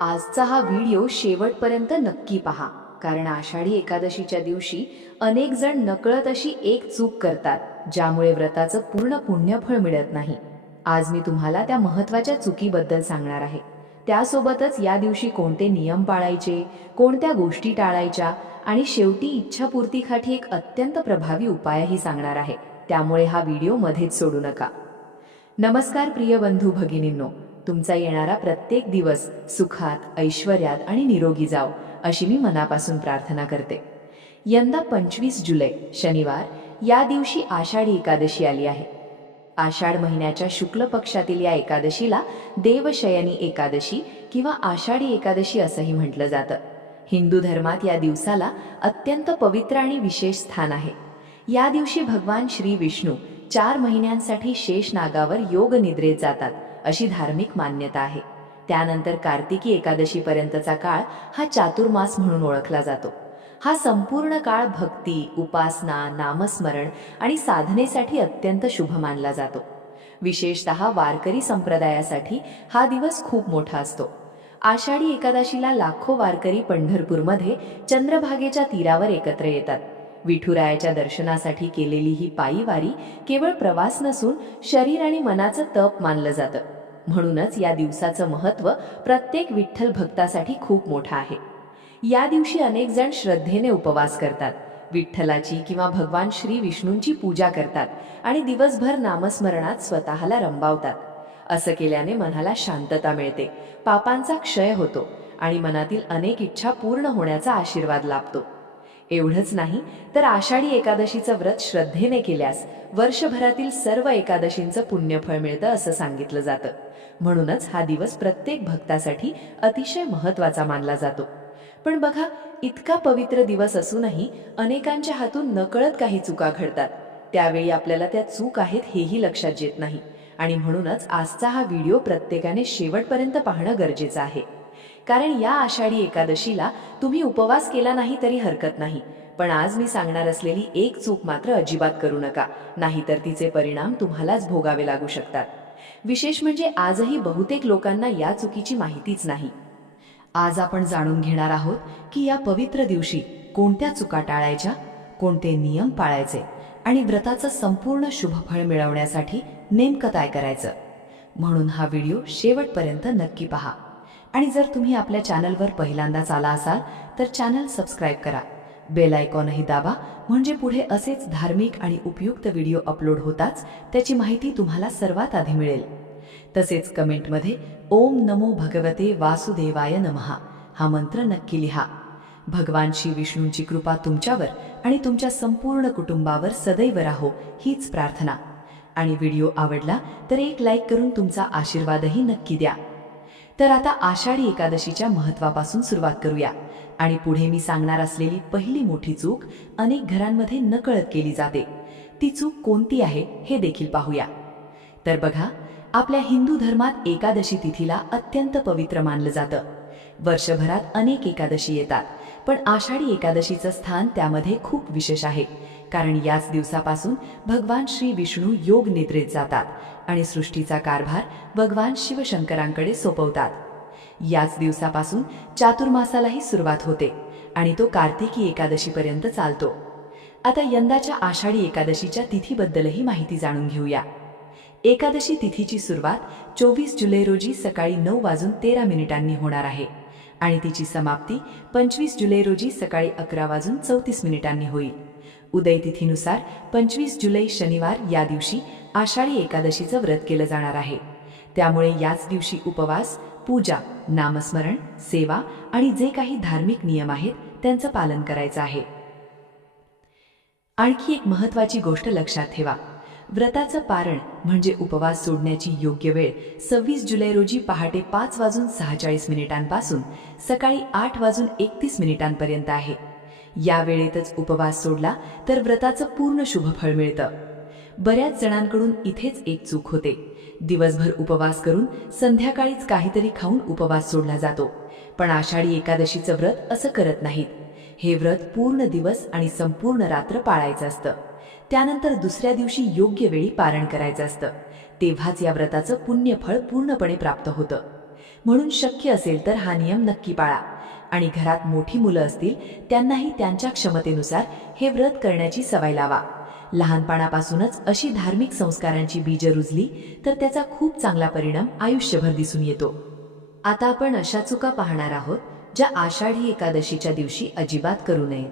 आजचा हा व्हिडिओ शेवटपर्यंत नक्की पहा, कारण आषाढी एकादशीच्या दिवशी अनेक जण नकळत अशी एक चूक करतात, ज्यामुळे व्रताचं पूर्ण पुण्यफळ मिळत नाही. आज मी तुम्हाला त्या महत्त्वाच्या चुकीबद्दल सांगणार आहे. त्यासोबतच या दिवशी कोणते नियम पाळायचे, कोणत्या गोष्टी टाळायच्या आणि शेवटी इच्छापूर्तीसाठी एक अत्यंत प्रभावी उपायही सांगणार आहे. त्यामुळे हा व्हिडिओ मध्येच सोडू नका. नमस्कार प्रिय बंधू भगिनींनो, तुमचा येणारा प्रत्येक दिवस सुखात, ऐश्वर्यात आणि निरोगी जाव अशी मी मनापासून प्रार्थना करते. यंदा 25 जुलै शनिवार या दिवशी आषाढी एकादशी आली आहे. आषाढ महिन्याच्या शुक्ल पक्षातील या एकादशीला देवशयनी एकादशी किंवा आषाढी एकादशी असंही म्हटलं जातं. हिंदू धर्मात या दिवसाला अत्यंत पवित्र आणि विशेष स्थान आहे. या दिवशी भगवान श्री विष्णू 4 महिन्यांसाठी शेष नागावर योग निद्रेत जातात अशी धार्मिक मान्यता आहे. त्यानंतर कार्तिकी एकादशी पर्यंतचा काळ हा चातुर्मास म्हणून ओळखला जातो. हा संपूर्ण काळ भक्ती, उपासना, नामस्मरण आणि साधनेसाठी अत्यंत शुभ मानला जातो. विशेषतः वारकरी संप्रदायासाठी हा दिवस खूप मोठा असतो. आषाढी एकादशीला लाखो वारकरी पंढरपूरमध्ये चंद्रभागेच्या तीरावर एकत्र येतात. विठुरायाच्या दर्शनासाठी केलेली ही पायी वारी केवळ प्रवास नसून शरीर आणि मनाचं तप मानलं जातं. म्हणूनच या दिवसाचं महत्त्व प्रत्येक विठ्ठल भक्तासाठी खूप मोठं आहे. या दिवशी अनेक जण श्रद्धेने उपवास करतात, विठ्ठलाची किंवा भगवान श्री विष्णूंची पूजा करतात आणि दिवसभर नामस्मरणात स्वतःला रंबावतात. असं केल्याने मनाला शांतता मिळते, पापांचा क्षय होतो आणि मनातील अनेक इच्छा पूर्ण होण्याचा आशीर्वाद लाभतो. एवढंच नाही तर आषाढी एकादशीचं व्रत श्रद्धेने केल्यास वर्षभरातील सर्व एकादशींचं पुण्यफळ मिळतं असं सांगितलं जातं. म्हणूनच हा दिवस प्रत्येक भक्तासाठी अतिशय महत्त्वाचा मानला जातो. पण बघा, इतका पवित्र दिवस असूनही अनेकांच्या हातून नकळत काही चुका घडतात. त्यावेळी आपल्याला त्या चूक आहेत हेही लक्षात येत नाही. आणि म्हणूनच आजचा हा व्हिडिओ प्रत्येकाने शेवटपर्यंत पाहणं गरजेचं आहे. कारण या आषाढी एकादशीला तुम्ही उपवास केला नाही तरी हरकत नाही, पण आज मी सांगणार असलेली एक चूक मात्र अजिबात करू नका, नाहीतर तिचे परिणाम तुम्हालाच भोगावे लागू शकतात. विशेष म्हणजे आजही बहुतेक लोकांना या चुकीची माहितीच नाही. आज आपण जाणून घेणार आहोत की या पवित्र दिवशी कोणत्या चुका टाळायच्या, कोणते नियम पाळायचे आणि व्रताचं संपूर्ण शुभफळ मिळवण्यासाठी नेमकं काय करायचं. म्हणून हा व्हिडिओ शेवटपर्यंत नक्की पहा. आणि जर तुम्ही आपल्या चॅनलवर पहिल्यांदाच आला असाल तर चॅनल सबस्क्राईब करा, बेल आयकॉनही दाबा, म्हणजे पुढे असेच धार्मिक आणि उपयुक्त व्हिडिओ अपलोड होताच त्याची माहिती तुम्हाला सर्वात आधी मिळेल. तसेच कमेंटमध्ये ओम नमो भगवते वासुदेवाय नमः हा मंत्र नक्की लिहा. भगवान श्री विष्णूंची कृपा तुमच्यावर आणि तुमच्या संपूर्ण कुटुंबावर सदैव राहो हीच प्रार्थना. आणि व्हिडिओ आवडला तर एक लाईक करून तुमचा आशीर्वादही नक्की द्या. तर आता आषाढी एकादशीच्या महत्त्वापासून सुरुवात करूया. आणि पुढे मी सांगणार असलेली पहिली मोठी चूक अनेक घरांमध्ये नकळत केली जाते. ती चूक कोणती आहे हे देखील पाहूया. तर बघा, आपल्या हिंदू धर्मात एकादशी तिथीला अत्यंत पवित्र मानलं जातं. वर्षभरात अनेक एकादशी येतात, पण आषाढी एकादशीचं स्थान त्यामध्ये खूप विशेष आहे. कारण याच दिवसापासून भगवान श्री विष्णू योग निद्रेत जातात आणि सृष्टीचा कारभार भगवान शिवशंकरांकडे सोपवतात. याच दिवसापासून चातुर्मासालाही सुरुवात होते आणि तो कार्तिकी एकादशीपर्यंत चालतो. आता यंदाच्या आषाढी एकादशीच्या तिथीबद्दलही माहिती जाणून घेऊया. एकादशी तिथीची सुरुवात 24 जुलै रोजी सकाळी 9:13 होणार आहे आणि तिची समाप्ती 25 जुलै रोजी सकाळी 11:34 होईल. उदय तिथीनुसार 25 जुलै शनिवार या दिवशी आषाढी एकादशीचं व्रत केलं जाणार आहे. त्यामुळे याच दिवशी उपवास, पूजा, नामस्मरण, सेवा आणि जे काही धार्मिक नियम आहेत त्यांचं पालन करायचं आहे. आणखी एक महत्त्वाची गोष्ट लक्षात ठेवा. व्रताचं पारण म्हणजे उपवास सोडण्याची योग्य वेळ 26 जुलै रोजी पहाटे 5:46 पासून सकाळी 8:31 पर्यंत आहे. या वेळेतच उपवास सोडला तर व्रताचं पूर्ण शुभफळ मिळतं. बऱ्याच जणांकडून इथेच एक चूक होते. दिवसभर उपवास करून संध्याकाळीच काहीतरी खाऊन उपवास सोडला जातो. पण आषाढी एकादशीचं व्रत असं करत नाहीत. हे व्रत पूर्ण दिवस आणि संपूर्ण रात्र पाळायचं असतं. त्यानंतर दुसऱ्या दिवशी योग्य वेळी पारण करायचं असतं. तेव्हाच या व्रताचं पुण्यफळ पूर्णपणे प्राप्त होतं. म्हणून शक्य असेल तर हा नियम नक्की पाळा आणि घरात मोठी मुलं असतील त्यांनाही त्यांच्या क्षमतेनुसार हे व्रत करण्याची सवय लावा. लहानपणापासूनच अशी धार्मिक संस्कारांची बीज रुजली तर त्याचा खूप चांगला परिणाम आयुष्यभर दिसून येतो. आता आपण अशा चुका पाहणार आहोत ज्या आषाढी एकादशीच्या दिवशी अजिबात करू नयेत.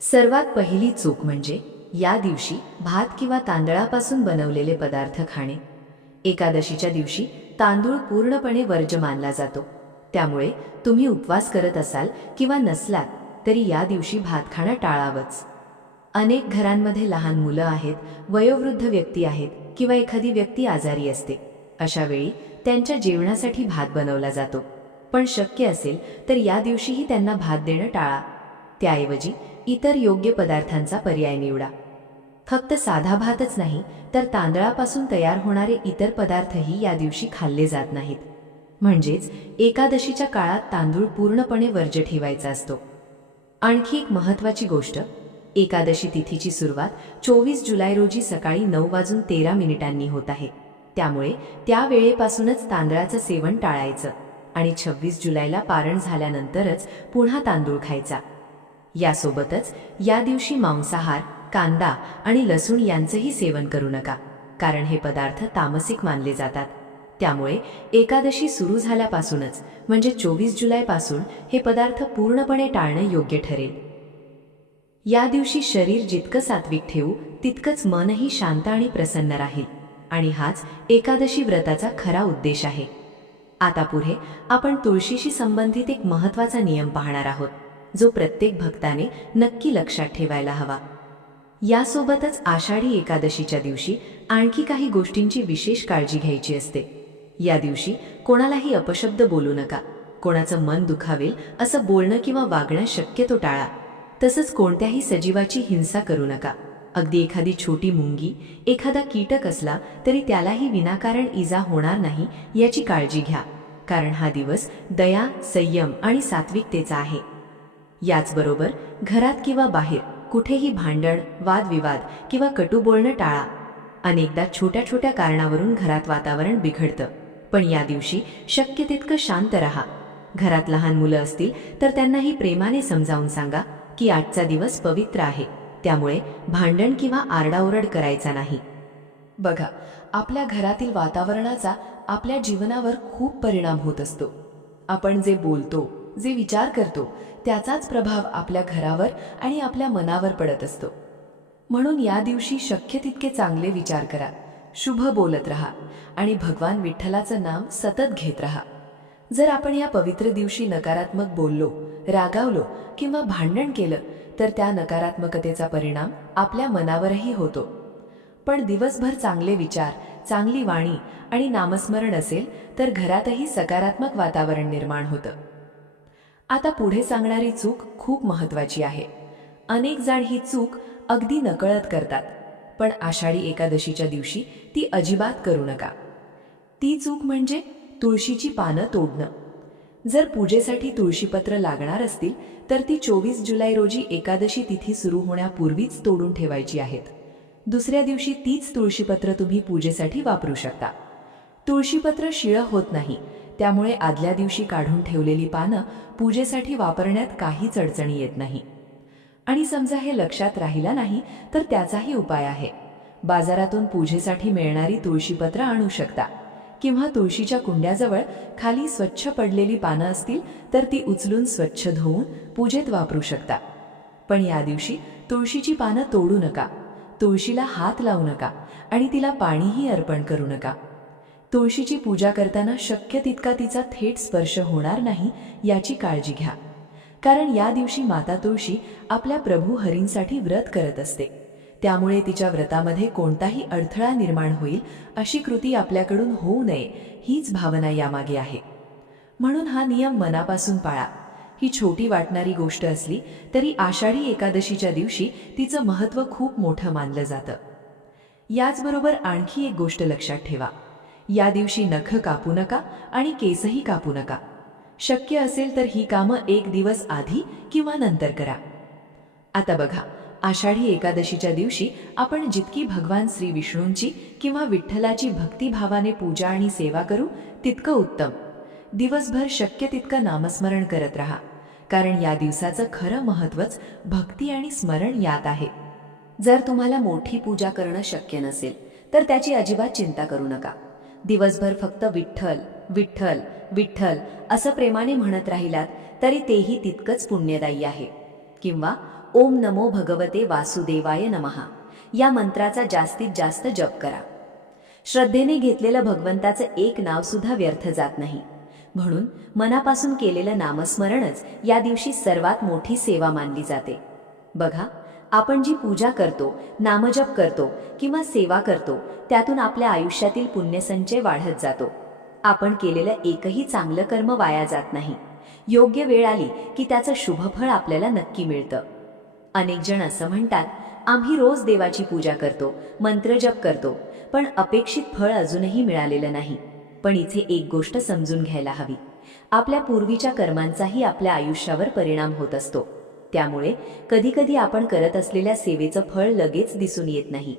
सर्वात पहिली चूक म्हणजे या दिवशी भात किंवा तांदळापासून बनवलेले पदार्थ खाणे. एकादशीच्या दिवशी तांदूळ पूर्णपणे वर्ज्य मानला जातो. त्यामुळे तुम्ही उपवास करत असाल किंवा नसलात तरी या दिवशी भात खाणं टाळावंच. अनेक घरांमध्ये लहान मुलं आहेत, वयोवृद्ध व्यक्ती आहेत किंवा एखादी व्यक्ती आजारी असते. अशा वेळी त्यांच्या जेवणासाठी भात बनवला जातो. पण शक्य असेल तर या दिवशीही त्यांना भात देणं टाळा. त्याऐवजी इतर योग्य पदार्थांचा पर्याय निवडा. फक्त साधा भातच नाही तर तांदळापासून तयार होणारे इतर पदार्थही या दिवशी खाल्ले जात नाहीत. म्हणजेच एकादशीच्या काळात तांदूळ पूर्णपणे वर्ज्य ठेवायचा असतो. आणखी एक महत्त्वाची गोष्ट, एकादशी तिथीची सुरुवात 24 जुलै रोजी सकाळी 9:13 होत आहे. त्यामुळे त्या वेळेपासूनच तांदळाचं सेवन टाळायचं आणि 26 जुलैला पारण झाल्यानंतरच पुन्हा तांदूळ खायचा. यासोबतच या दिवशी मांसाहार, कांदा आणि लसूण यांचंही सेवन करू नका, कारण हे पदार्थ तामसिक मानले जातात. त्यामुळे एकादशी सुरू झाल्यापासूनच म्हणजे 24 जुलैपासून हे पदार्थ पूर्णपणे टाळणं योग्य ठरेल. या दिवशी शरीर जितकं सात्विक ठेवू तितकंच मनही शांत आणि प्रसन्न राहील आणि हाच एकादशी व्रताचा खरा उद्देश आहे. आता पुढे आपण तुळशीशी संबंधित एक महत्त्वाचा नियम पाहणार आहोत, जो प्रत्येक भक्ताने नक्की लक्षात ठेवायला हवा. यासोबतच आषाढी एकादशीच्या दिवशी आणखी काही गोष्टींची विशेष काळजी घ्यायची असते. या दिवशी कोणालाही अपशब्द बोलू नका. कोणाचं मन दुखावेल असं बोलणं किंवा वागणं शक्यतो टाळा. तसंच कोणत्याही सजीवाची हिंसा करू नका. अगदी एखादी छोटी मुंगी, एखादा कीटक असला तरी त्यालाही विनाकारण इजा होणार नाही याची काळजी घ्या, कारण हा दिवस दया, संयम आणि सात्विकतेचा आहे. याचबरोबर घरात किंवा बाहेर कुठेही भांडण, वादविवाद किंवा कटू बोलणं टाळा. अनेकदा छोट्या छोट्या कारणावरून घरात वातावरण बिघडतं, पण या दिवशी शक्य तितकं शांत रहा. घरात लहान मुलं असतील तर त्यांनाही प्रेमाने समजावून सांगा की आजचा दिवस पवित्र आहे, त्यामुळे भांडण किंवा आरडाओरड करायचा नाही. बघा, आपल्या घरातील वातावरणाचा आपल्या जीवनावर खूप परिणाम होत असतो. आपण जे बोलतो, जे विचार करतो त्याचाच प्रभाव आपल्या घरावर आणि आपल्या मनावर पडत असतो. म्हणून या दिवशी शक्य तितके चांगले विचार करा, शुभ बोलत राहा आणि भगवान विठ्ठलाचं नाम सतत घेत राहा. जर आपण या पवित्र दिवशी नकारात्मक बोललो, रागावलो किंवा भांडण केलं तर त्या नकारात्मकतेचा परिणाम आपल्या मनावरही होतो. पण दिवसभर चांगले विचार, चांगली वाणी आणि नामस्मरण असेल तर घरातही सकारात्मक वातावरण निर्माण होतं. आता पुढे सांगणारी चूक खूप महत्त्वाची आहे. अनेक जण ही चूक अगदी नकळत करतात, पण आषाढी एकादशीच्या दिवशी ती अजिबात करू नका. ती चूक म्हणजे तुळशीची पानं तोडणं. जर पूजेसाठी तुळशीपत्र लागणार असतील तर ती 24 जुलै रोजी एकादशी तिथी सुरू होण्यापूर्वीच तोडून ठेवायची आहेत. दुसऱ्या दिवशी तीच तुळशीपत्र तुम्ही पूजेसाठी वापरू शकता. तुळशीपत्र शिळं होत नाही, त्यामुळे आदल्या दिवशी काढून ठेवलेली पानं पूजेसाठी वापरण्यात काहीच अडचणी येत नाही. आणि समजा हे लक्षात राहिला नाही तर त्याचाही उपाय आहे. बाजारातून पूजेसाठी मिळणारी तुळशीपत्र आणू शकता किंवा तुळशीच्या कुंड्याजवळ खाली स्वच्छ पडलेली पानं असतील तर ती उचलून स्वच्छ धुवून पूजेत वापरू शकता. पण या दिवशी तुळशीची पानं तोडू नका, तुळशीला हात लावू नका आणि तिला पाणीही अर्पण करू नका. तुळशीची पूजा करताना शक्य तितका तिचा थेट स्पर्श होणार नाही याची काळजी घ्या, कारण या दिवशी माता तुळशी आपल्या प्रभू हरींसाठी व्रत करत असते. त्यामुळे तिच्या व्रतामध्ये कोणताही अडथळा निर्माण होईल अशी कृती आपल्याकडून होऊ नये हीच भावना यामागे आहे. म्हणून हा नियम मनापासून पाळा. ही छोटी वाटणारी गोष्ट असली तरी आषाढी एकादशीच्या दिवशी तिचं महत्त्व खूप मोठं मानलं जातं. याचबरोबर आणखी एक गोष्ट लक्षात ठेवा, या दिवशी नख कापू नका आणि केसही कापू नका. शक्य असेल तर ही कामं एक दिवस आधी किंवा नंतर करा. आता बघा, आषाढी एकादशीच्या दिवशी आपण जितकी भगवान श्री विष्णूंची किंवा विठ्ठलाची भक्तिभावाने पूजा आणि सेवा करू तितकं उत्तम. दिवसभर शक्य तितकं नामस्मरण करत राहा, कारण या दिवसाचं खरं महत्त्वच भक्ती आणि स्मरण यात आहे. जर तुम्हाला मोठी पूजा करणं शक्य नसेल तर त्याची अजिबात चिंता करू नका. दिवसभर फक्त विठ्ठल विठ्ठल विठ्ठल असं प्रेमाने म्हणत राहिलात तरी तेही तितकंच पुण्यदायी आहे. किंवा ओम नमो भगवते वासुदेवाय नमः या मंत्राचा जास्तीत जास्त जप करा. श्रद्धेने घेतलेलं भगवंताचं एक नाव सुद्धा व्यर्थ जात नाही. म्हणून मनापासून केलेलं नामस्मरणच या दिवशी सर्वात मोठी सेवा मानली जाते. बघा, आपण जी पूजा करतो, नामजप करतो किंवा सेवा करतो त्यातून आपल्या आयुष्यातील पुण्यसंचय वाढत जातो. आपण केलेलं एकही चांगलं कर्म वाया जात नाही. योग्य वेळ आली की त्याचं शुभफळ आपल्याला नक्की मिळतं. अनेक जण असं म्हणतात, आम्ही रोज देवाची पूजा करतो, मंत्रजप करतो, पण अपेक्षित फळ अजूनही मिळालेलं नाही. पण इथे एक गोष्ट समजून घ्यायला हवी. आपल्या पूर्वीच्या कर्मांचाही आपल्या आयुष्यावर परिणाम होत असतो. त्यामुळे कधीकधी आपण करत असलेल्या सेवेचं फळ लगेच दिसून येत नाही.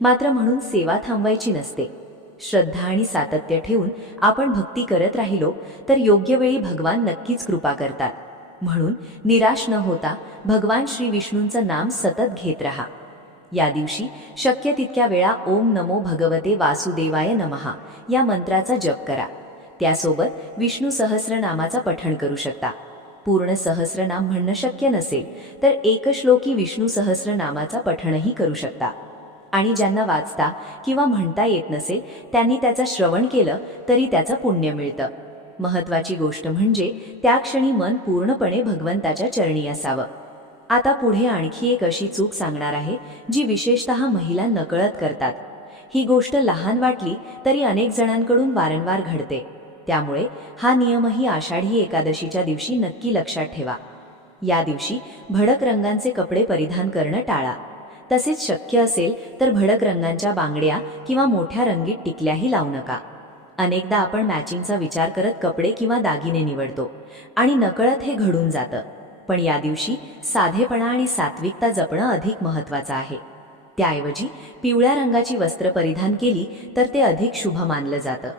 मात्र म्हणून सेवा थांबवायची नसते. श्रद्धा आणि सातत्य ठेवून आपण भक्ती करत राहिलो तर योग्य वेळी भगवान नक्कीच कृपा करतात. म्हणून निराश न होता भगवान श्री विष्णूंचं नाम सतत घेत राहा. या दिवशी शक्य तितक्या वेळा ओम नमो भगवते वासुदेवाय नमः या मंत्राचा जप करा. त्यासोबत विष्णू सहस्रनामाचा पठण करू शकता. पूर्ण सहस्रनाम म्हणणं शक्य नसेल तर एकश्लोकी विष्णू सहस्रनामाचा पठणही करू शकता. आणि ज्यांना वाचता किंवा म्हणता येत नसेल त्यांनी त्याचं श्रवण केलं तरी त्याचं पुण्य मिळतं. महत्त्वाची गोष्ट म्हणजे त्या क्षणी मन पूर्णपणे भगवंताच्या चरणी असावं. आता पुढे आणखी एक अशी चूक सांगणार आहे जी विशेषतः महिला नकळत करतात. ही गोष्ट लहान वाटली तरी अनेक जणांकडून वारंवार घडते. त्यामुळे हा नियमही आषाढी एकादशीच्या दिवशी नक्की लक्षात ठेवा. या दिवशी भडक रंगांचे कपडे परिधान करणं टाळा. तसेच शक्य असेल तर भडक रंगांच्या बांगड्या किंवा मोठ्या रंगीत टिकल्याही लावू नका. अनेकदा आपण मॅचिंगचा विचार करत कपडे किंवा दागिने निवडतो आणि नकळत हे घडून जातं. पण या दिवशी साधेपणा आणि सात्विकता जपणं अधिक महत्त्वाचं आहे. त्याऐवजी पिवळ्या रंगाची वस्त्र परिधान केली तर ते अधिक शुभ मानलं जातं,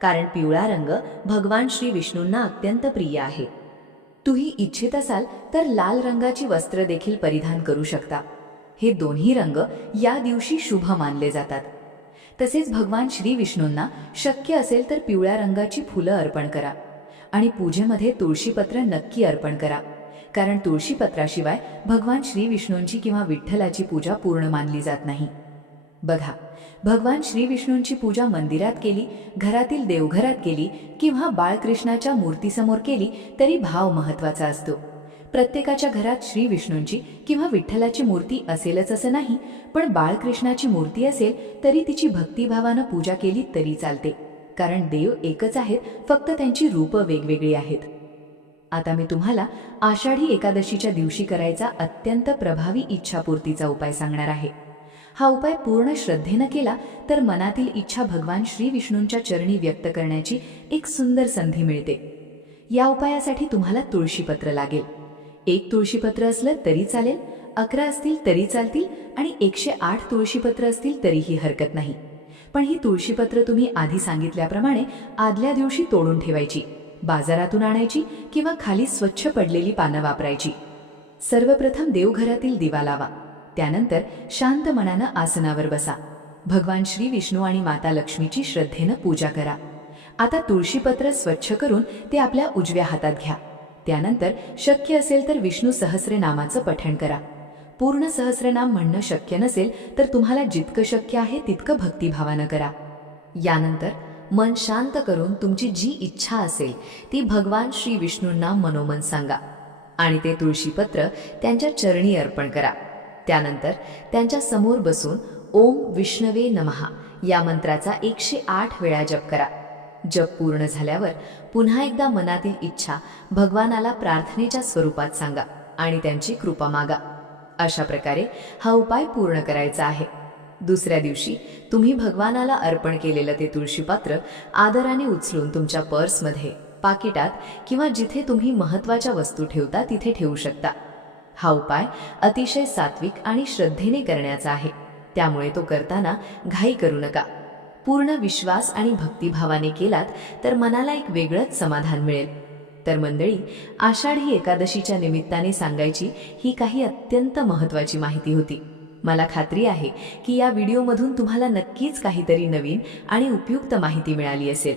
कारण पिवळा रंग भगवान श्री विष्णूंना अत्यंत प्रिय आहे. तुम्ही इच्छित असाल तर लाल रंगाची वस्त्र देखील परिधान करू शकता. हे दोन्ही रंग या दिवशी शुभ मानले जातात. तसेच भगवान श्री विष्णूंना शक्य असेल तर पिवळ्या रंगाची फुलं अर्पण करा आणि पूजेमध्ये तुळशीपत्र नक्की अर्पण करा, कारण तुळशीपत्राशिवाय भगवान श्री विष्णूंची किंवा विठ्ठलाची पूजा पूर्ण मानली जात नाही. बघा, भगवान श्री विष्णूंची पूजा मंदिरात केली, घरातील देवघरात केली किंवा बाळकृष्णाच्या मूर्तीसमोर केली तरी भाव महत्त्वाचा असतो. प्रत्येकाच्या घरात श्री विष्णूंची किंवा विठ्ठलाची मूर्ती असेलच असं नाही, पण बाळकृष्णाची मूर्ती असेल तरी तिची भक्तिभावानं पूजा केली तरी चालते, कारण देव एकच आहेत, फक्त त्यांची रूपं वेगवेगळी आहेत. आता मी तुम्हाला आषाढी एकादशीच्या दिवशी करायचा अत्यंत प्रभावी इच्छापूर्तीचा उपाय सांगणार आहे. हा उपाय पूर्ण श्रद्धेनं केला तर मनातील इच्छा भगवान श्री विष्णूंच्या चरणी व्यक्त करण्याची एक सुंदर संधी मिळते. या उपायासाठी तुम्हाला तुळशीपत्र लागेल. 1 तुळशीपत्र असलं तरी चालेल, 11 असतील तरी चालतील आणि 108 तुळशीपत्र असतील तरीही हरकत नाही. पण ही तुळशीपत्र तुम्ही आधी सांगितल्याप्रमाणे आदल्या दिवशी तोडून ठेवायची, बाजारातून आणायची किंवा खाली स्वच्छ पडलेली पानं वापरायची. सर्वप्रथम देवघरातील दिवा लावा. त्यानंतर शांत मनानं आसनावर बसा. भगवान श्री विष्णू आणि माता लक्ष्मीची श्रद्धेनं पूजा करा. आता तुळशीपत्र स्वच्छ करून ते आपल्या उजव्या हातात घ्या. त्यानंतर शक्य असेल तर विष्णू सहस्रनामाचं पठण करा. पूर्ण सहस्रनाम म्हणणं शक्य नसेल तर तुम्हाला जितकं शक्य आहे तितकं भक्तिभावानं करा. यानंतर मन शांत करून तुमची जी इच्छा असेल ती भगवान श्री विष्णूंना मनोमन सांगा आणि ते तुळशीपत्र त्यांच्या चरणी अर्पण करा. त्यानंतर त्यांच्या समोर बसून ओम विष्णवे नमः या मंत्राचा 108 वेळा जप करा. जप पूर्ण झाल्यावर पुन्हा एकदा मनातील इच्छा भगवानाला प्रार्थनेच्या स्वरूपात सांगा आणि त्यांची कृपा मागा. अशा प्रकारे हा उपाय पूर्ण करायचा आहे. दुसऱ्या दिवशी तुम्ही भगवानाला अर्पण केलेलं ते तुळशीपत्र आदराने उचलून तुमच्या पर्समध्ये, पाकिटात किंवा जिथे तुम्ही महत्त्वाच्या वस्तू ठेवता तिथे ठेवू शकता. हा उपाय अतिशय सात्विक आणि श्रद्धेने करण्याचा आहे, त्यामुळे तो करताना घाई करू नका. पूर्ण विश्वास आणि भक्तिभावाने केलात तर मनाला एक वेगळंच समाधान मिळेल. तर मंडळी, आषाढी एकादशीच्या निमित्ताने सांगायची ही काही अत्यंत महत्त्वाची माहिती होती. मला खात्री आहे की या व्हिडिओमधून तुम्हाला नक्कीच काहीतरी नवीन आणि उपयुक्त माहिती मिळाली असेल.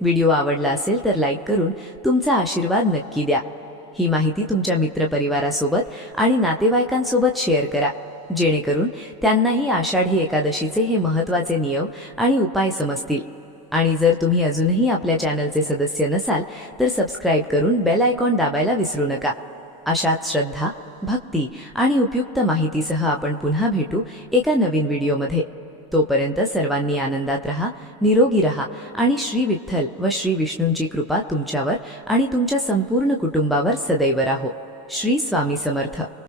व्हिडिओ आवडला असेल तर लाईक करून तुमचा आशीर्वाद नक्की द्या. ही माहिती तुमच्या मित्रपरिवारासोबत आणि नातेवाईकांसोबत शेअर करा, जेणेकरून त्यांनाही आषाढी एकादशीचे हे महत्त्वाचे नियम आणि उपाय समजतील. आणि जर तुम्ही अजूनही आपल्या चॅनलचे सदस्य नसाल तर सबस्क्राईब करून बेल आयकॉन दाबायला विसरू नका. अशाच श्रद्धा, भक्ती आणि उपयुक्त माहितीसह आपण पुन्हा भेटू एका नवीन व्हिडिओमध्ये. तोपर्यंत सर्वांनी आनंदात रहा, निरोगी रहा आणि श्री विठ्ठल व श्री विष्णूंची कृपा तुमच्यावर आणि तुमच्या संपूर्ण कुटुंबावर सदैव राहो. श्री स्वामी समर्थ.